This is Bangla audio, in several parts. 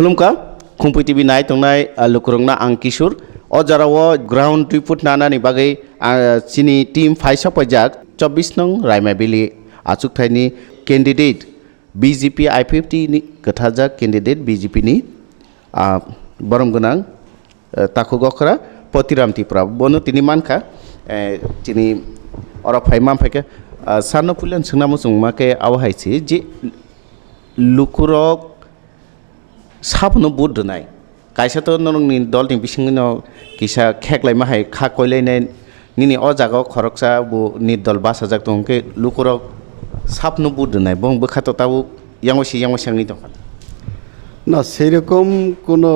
खुलुमका खुंफै टिभि नाय तंनाय लुकुरंना आं किशोर अजारावो ग्राउंड रिपोर्ट नानानि बागै चिनी टीम फाइसा पजाक 24 नं रायमाबिलि आचुकथायनि कैंडिडेट बीजेपी आईपीएफटी नि गथाजाक कैंडिडेट बीजेपी नि बरम गोनां ताखु गखरा पतिराम तिप्रा बनो तिनि मानखा चिनी और फाइमा फाइके सानो पुलियन सोंनामो जोंमाके आवहायसि जे लुकुरक साबनो बुद दोनाय कायसा तो नोंनि दलनि बिसिङाव किसा खेकलाय माहाय खा कयलायनाय निनि अ जागाव खरकसा बु नि दल बासाजाक दंके लुकुरक साबनो बुद दोनाय बं बखातो ताबु यांगसांनि दं না সেরকম কোনো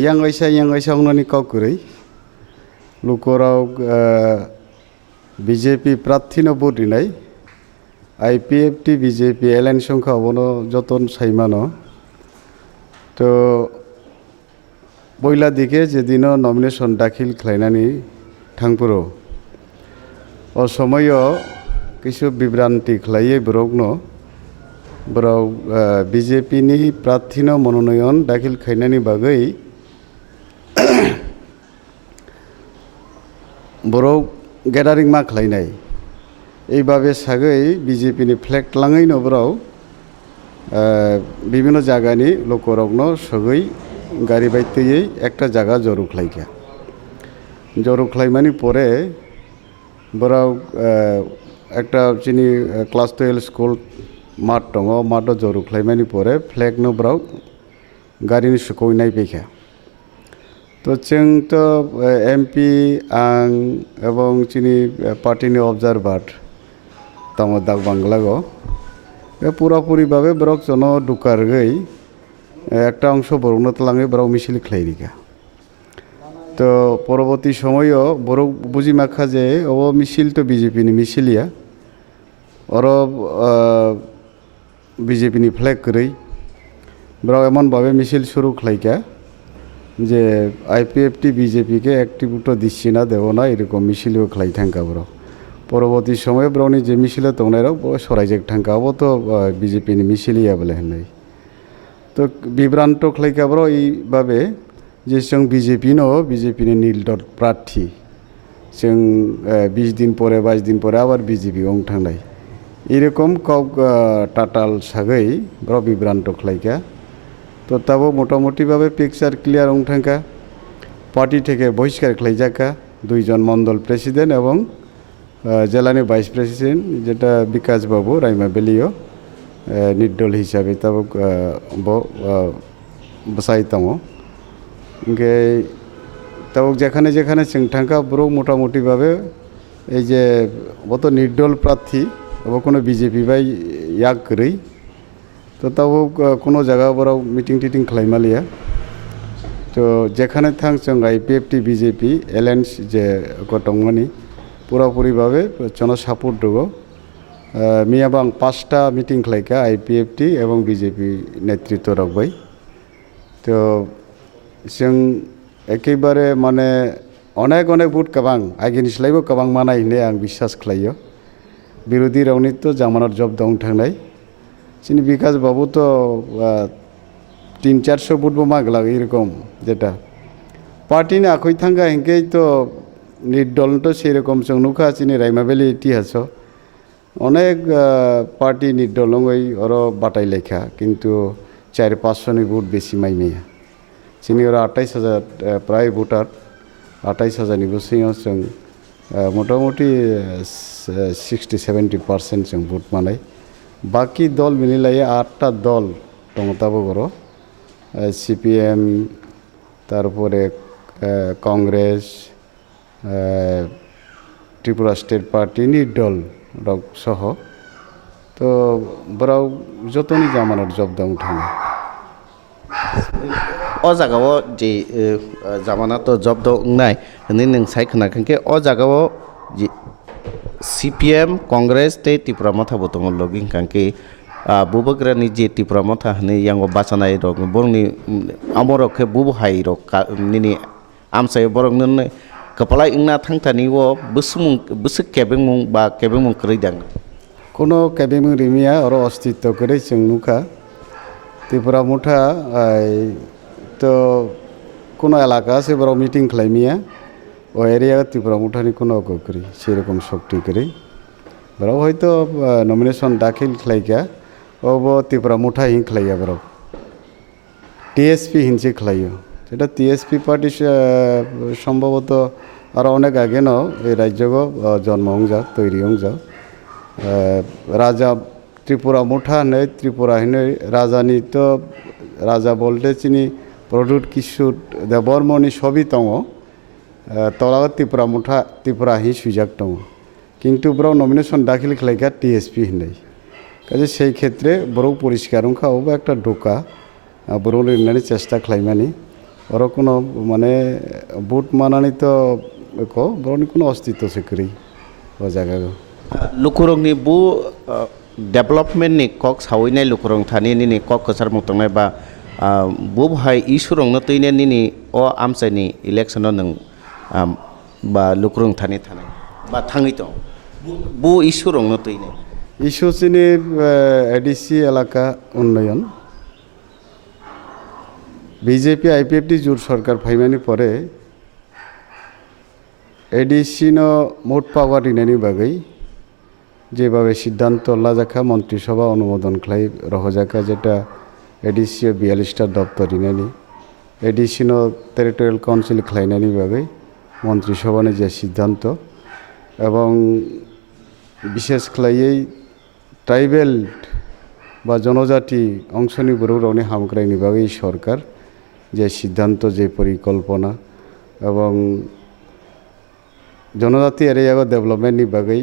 ইয়াংয়সা অংনানি কাউকুরই লুকরাও বিজেপি প্রার্থী নবুরি নাই আইপিএফটি বিজেপি এলাইন সংখ্যা অবনো যতন সাইমানো তো পয়লা দিকে যেদিনও নমিনেশন দাখিল খাইনানি থাংপুরো ও সময়ও কিছু বিভ্রান্তি খাইয়ে বরকনো বরাও বিজেপি नि প্রার্থী মনোনয়ন দাখিল খাইনানি বাগৈ বড় গ্যাদারিং मा খাইনাই এইভাবে সাগৈ বিজেপি नि ফ্ল্যাগ লাঙै নবরাও বিভিন্ন জায়গানি লোকরগ্ন সগৈ গাড়ি বাইতেই একটা জায়গা জরুখলাইকা জরুখলাইমানি পরে বরাও একটা চিনি ক্লাস 12 স্কুল মাঠ দङ মাঠও জরুখলাইমানি পরে ফ্ল্যাগ নবরাও গাড়িनि सुखौनाय बेखा तो जों तो एमपी आं এবং চিনি পার্টিनि অবজারভার তাম দাগ বাংলাগো পুরাপুরিভাবে বরক জন ঢুকারগৈ একটা অংশ বরকনো তলাঙে বরক মিছিল খাইরিকা তো পরবর্তী সময়ও বরক বুঝি মাখা যে ও মিছিল তো বিজেপিनि মিছিলিয়া और বিজেপিनि ফ্ল্যাগ কरै বরক এমনভাবে মিছিল শুরু খাইকা যে আইপিএফটি বিজেপিকে একটি ভোটও দিচ্ছি না দেব না এরকম মিছিলও খাই থাকা বড় পরবর্তী সময়ে ব্রনি যে মিছিলে দংনায়রাও সরাইজেক থাকা হবো তো বিজেপিनि মিছিলিয়া বলে হেনাই তো বিভ্রান্ত খাইকা বড় এইভাবে যে जों বিজেপিनि নীল দল প্রার্থী जों 20 দিন পরে 22 দিন পরে আবার বিজেপি ওং থাंनाय এরকম কাউ টাটাল সাগৈ বড় বিভ্রান্ত খাইকা তো তাবো মোটামুটিভাবে পিকচার ক্লিয়ার ওং থাকা পার্টি থেকে বহিষ্কার খাইজাকা দুইজন মন্ডল প্রেসিডেন্ট এবং জেলানি ভাইস প্রেসিডেন্ট যেটা বিকাশ বাবু রাইমাবেলিও নির্দল হিসাবে তাবো বসাইতাম ইনকে তাবো যেখানে যেখানে जों থাকা বড় মোটামুটিভাবে এই যে অত নির্দল প্রার্থী এবং কোনো বিজেপি বাই ইয়াক কरै তো তাও কোনো জায়গা বড় মিটিং টিটিং খাইমালিয়া তো যেখানে থাং जों আইপিএফটি বিজেপি এলায়েন্স যে গটংমানি পুরাপুরিভাবে জন সাপোর্ট দङ মিয়াবাং 5টা মিটিং খাইকা আইপিএফটি এবং বিজেপি নেতৃত্ব রাখবাই তো जों একেবারে মানে অনেক ভোট কাবাং আগেनिस्लायबो কাবাং মানাय होननानै आं বিশ্বাস खालायो বিরোধী রাवनि তো জামানত জব दं थांनाय চিনি বিকাশ বাবু তো 300-400 ভোটবো মাগলা এরকম যেটা পার্টিনি আখই থাঙ্গা হেঁকেই তো নির্দল তো সেরকম जों নুখা চিনি রাইমাবেলি ইতিহাস অনেক পার্টি নির্দল ওই ওর বাটাই লেখা কিন্তু 400-500 ভোট বেশি মাইমেয়া চিনি ওরা 28,000 প্রায় ভোটার 28,000 বসেও जों মোটামুটি 60-70% जों ভোট মানায় বাকি দল মিলিয়ে 8টা দল দংতাবো বড় সিপিএম তারপরে কংগ্রেস ত্রিপুরা স্টেট পার্টি নির্দল সহ তো বড়াও যতনি জামানত জব দং থাङो अ जागाव जे জামানত জব দংनाय होननाय नों सायखनाखै अ जागाव जे सीपीएम कांग्रेस ते त्रिपुरा मथाबो दङ लगिं कांके बुबग्रानि जे त्रिपुरा मथा होननाय यांगो बासानाय रग बरंनि आमरखे बुबो हाय रग निनि आमसाय बरंनो कपाला इंना थांथानि वो बुसु केबेंमुं बा केबेंमुं करैदां কোনো কেবেमुं रिमिया और अस्तित्व करै जों नुखा ত্রিপুরা মুঠা তো কোনো এলাকা আছে বড় মিটিং খাইমিয়া ও এরিয়া ত্রিপুরা মুঠানি কোনো করি সেরকম শক্তি করি বড় হয়তো নমিনেশন দাখিল খাইকা ও ত্রিপুরা মুঠা হিং খাইয়া বড় টিএসপি হিংসে খাইও সেটা টিএসপি পার্টি সম্ভবত আর অনেক আগে ন এই রাজ্য জন্ম যাক তৈরি যাক রাজা ত্রিপুরা মুঠা নেই ত্রিপুরা হিনে রাজানি তো রাজা বলতে চিনি প্রদুত কিশোর দেববর্মনি সবই দङ তলাও ত্রিপুরা মুঠা ত্রিপুরা হি সুইজাক দङ কিন্তু বড় নমিনেশন দাখিল খাইকা টিএসপি হিনাই কাজে সেই ক্ষেত্রে বড় পরিষ্কার অংখাও একটা ঢোকা বড় লিরনানি চেষ্টা খাইমানি ওর কোনো মানে বুট মানানি তো বড় কোনো অস্তিত্ব সেকরি ও জায়গা lukurongni bu development ni kok sawinai lukurong thani ni kok kasar mutongna ba bu bhai isurong na toine ni o amsai ni election no nang ba lukurong thani thani ba thangi to bu isurong na toine issue চিনি এডিসি এলাকা উন্নয়ন বিজেপি আইপিএফটি জোট সরকার ফাইমানি পরে এডিসি ন মোট পাওয়ার রিনানি বাগৈ যেভাবে সিদ্ধান্ত লাজাখা মন্ত্রিসভা অনুমোদন খাই রহজাখা যেটা এডিসি 42টা দপ্তর রিনানি এডিসি ন টেরিটোরিয়াল কাউন্সিল খাইনানি বাগৈ মন্ত্রিসভানি যে সিদ্ধান্ত এবং বিশেষ খাইयै ট্রাইবেল বা জনজাতি অংশনি বড়রাওনি হামক্রাইনি বাগৈ সরকার যে সিদ্ধান্ত যে পরিকল্পনা এবং জনজাতি এরিয়া ডেভেলপমেন্টনি বাগৈ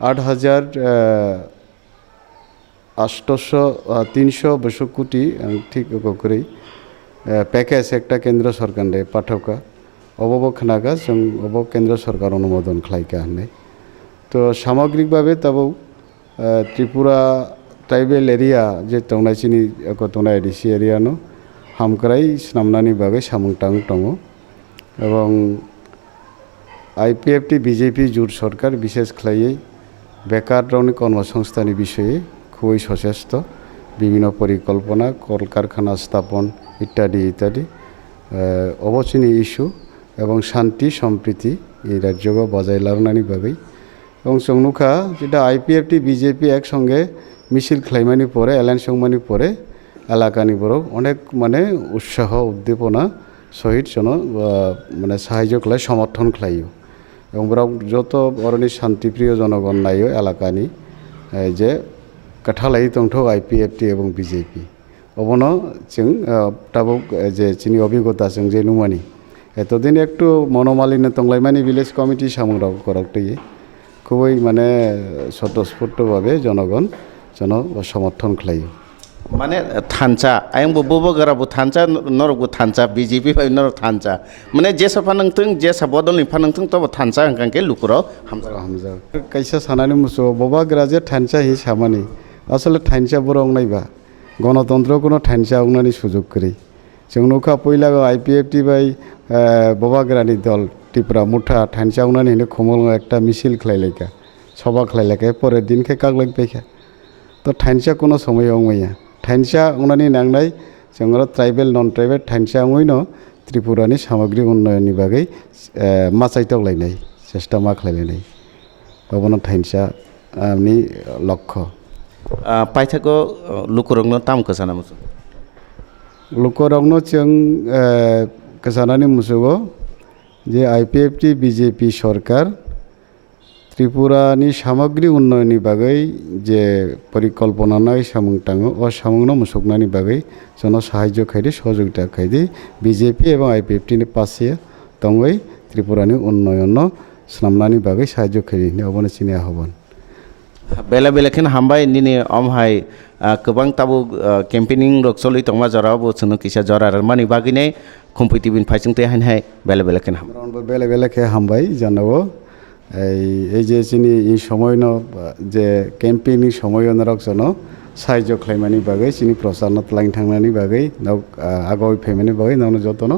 8,300 কোটি ঠিক করে প্যাকেজ একটা কেন্দ্র সরকার পাঠকা অবব খানাকা जों অব কেন্দ্র সরকার অনুমোদন খাইকা হনে তো সামগ্রিকভাবে তাবো ত্রিপুরা ট্রাইবেল এরিয়া যে তংনাইচিনি তংনা এডিসি এরিয়া নো হামক্রাই স্নামনানি বাগৈ সামংটাং দङ এবং আইপিএফটি বিজেপি জোট সরকার বিশেষ খাইयै বেকার রাওনি কর্মসংস্থানি বিষয়ে খুবই সচেষ্ট বিভিন্ন পরিকল্পনা কলকারখানা স্থাপন ইত্যাদি ইত্যাদি অবচিনি ইস্যু এবং শান্তি সম্প্রীতি এই রাজ্য বজায় লাগানি বাগৈ এবং চংনুখা যেটা আইপিএফটি বিজেপি একসঙ্গে মিছিল খাইমানি পরে এলায়েন্স সংমানি পরে এলাকানি বড় অনেক মানে উৎসাহ উদ্দীপনা সহিত যেন মানে সাহায্য খাই সমর্থন খাইও এবং যত বরনি শান্তিপ্রিয় জনগণ নাইও এলাকানি যে কাঠালাই দंथ আইপিএফটি এবং বিজেপি অবন जों তাবো যে চিনি অভিজ্ঞতা जों যে নুমানি এতদিন একটু মনোমালিন্য তংলাইমানি ভিলেজ কমিটি সামগ্রাও করাকতেই খুবই মানে স্বতঃস্ফূর্তভাবে জনগণ যেন সমর্থন খাইও মানে থানচা আয়ং ববো গরাবো থানচা নরগো থানচা বিজেপি বাই নর থানচা মানে যে সাফানংতং যে সাবদলনি ফানংতং তব থানচা अंकांके लुकुरो হামজা হামজা কাইসা সানানি মুসো ববা গ্রাজে থানচা হি সামানি আসলে থানচা বরং নাইবা গণতন্ত্র কোনো থানচা উনানি সুযোগ করি जों नुखा पयला आईपीएफटी बाई बबाग्रानी दल ত্রিপুরা মুঠা থানচা উনানি খমল একটা মিছিল খাইলাইকা সভা খাইলাইকা পরের দিনকে কাগলাইক পাইখা তো থানচা কোনো সময় অংমাইয়া থানচা উনানি নাংনাই जों ट्राइबल नन ट्राइबल थानसा उइनो त्रिपुरानि सामग्रिक उन्नयननि बागै माचाइतगलायनाय चेष्टा माख्लायलायनाय बावनो थानसा नि लक्ष्य पाइथाको लुकुरंनो ताम कसाना मुसु लुकुरंनो जों कसानानि मुसुगो जे आईपीएफटी बीजेपी सरकार त्रिपुरानि सामग्रिक उन्नयननि बागै जे परिकल्पना नाय सामुंटाङो अ सामुंनो मुसुकनानि बागै जन साहाय्य खायदि सहयोगिता खायदि बीजेपी एवं आईपीएफटी नि पासे दङै त्रिपुरानि उन्नयन स्नामनानि बागै साहाय्य खायदि अबनो चिनिया हबन बेला बेलाखिन हामबाय निनि अमहाय गोबां ताबु केम्पेनिं रक्सलि तंमा जराबो सनो किसा जरार मानि बागिने कम्पिटिटिभ फाइसिंते हाय बेला बेलाखिन हाम बेला बेलाखे हामबाय जानावो এই যে চিনি এই সময় যে ক্যাম্পেইনিং সময় রাখছন সাহায্য খাইমানি বাগै চিনি প্রচারনত লাইন থাংনানি বাগै নাও আগাव ফেমানি বাগै নাও যতন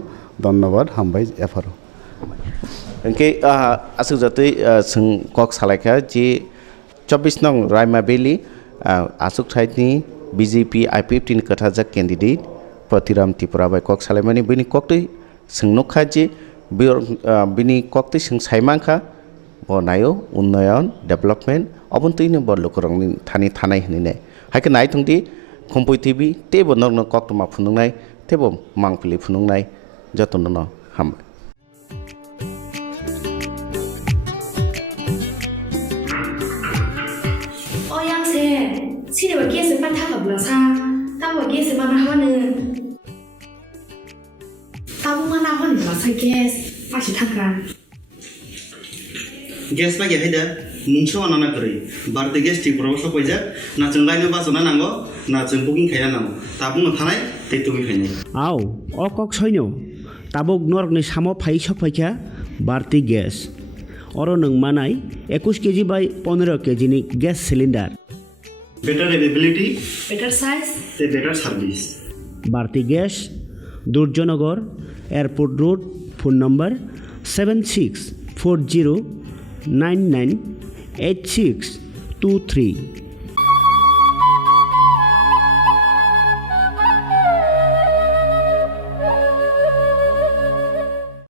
ধন্যবাদ হামবাই এফার ओंके आसु जतै जों कक सालायखा जे 24 नं रायमा बेली आसुक थाइनि BJP IPFT ni kathajak candidate Patiram Tripura bai kok salaimani bini koktui swngnukha je bini koktui swng saimangkha bo nayo unnayon development obuntui bo lukurangni thani thanai hinine haike naithungdi Khompui TV tebo nokno koktuma phunungnai tebo mangpili phunungnai jotono ham 시대 밖에서 빠타가 불러사 따고 밖에서 만나 하는 따고 만나 하는 불러사 게스 빠시 타가 gas pa gehida mungso anana kori barte gas ti pro so poja na chungai no basona nango na chung booking khaina nango tabung thanai te tumi khaini আও অকক সৈন্য তাবক নরকনি সামো ফাই সফাইখা বাড়তি গ্যাস অর নং মানাই 21 কেজি বাই 15 কেজিনি gas cylinder better availability better size te better service বাড়তি gas Durjannagar airport road phone number 7640998623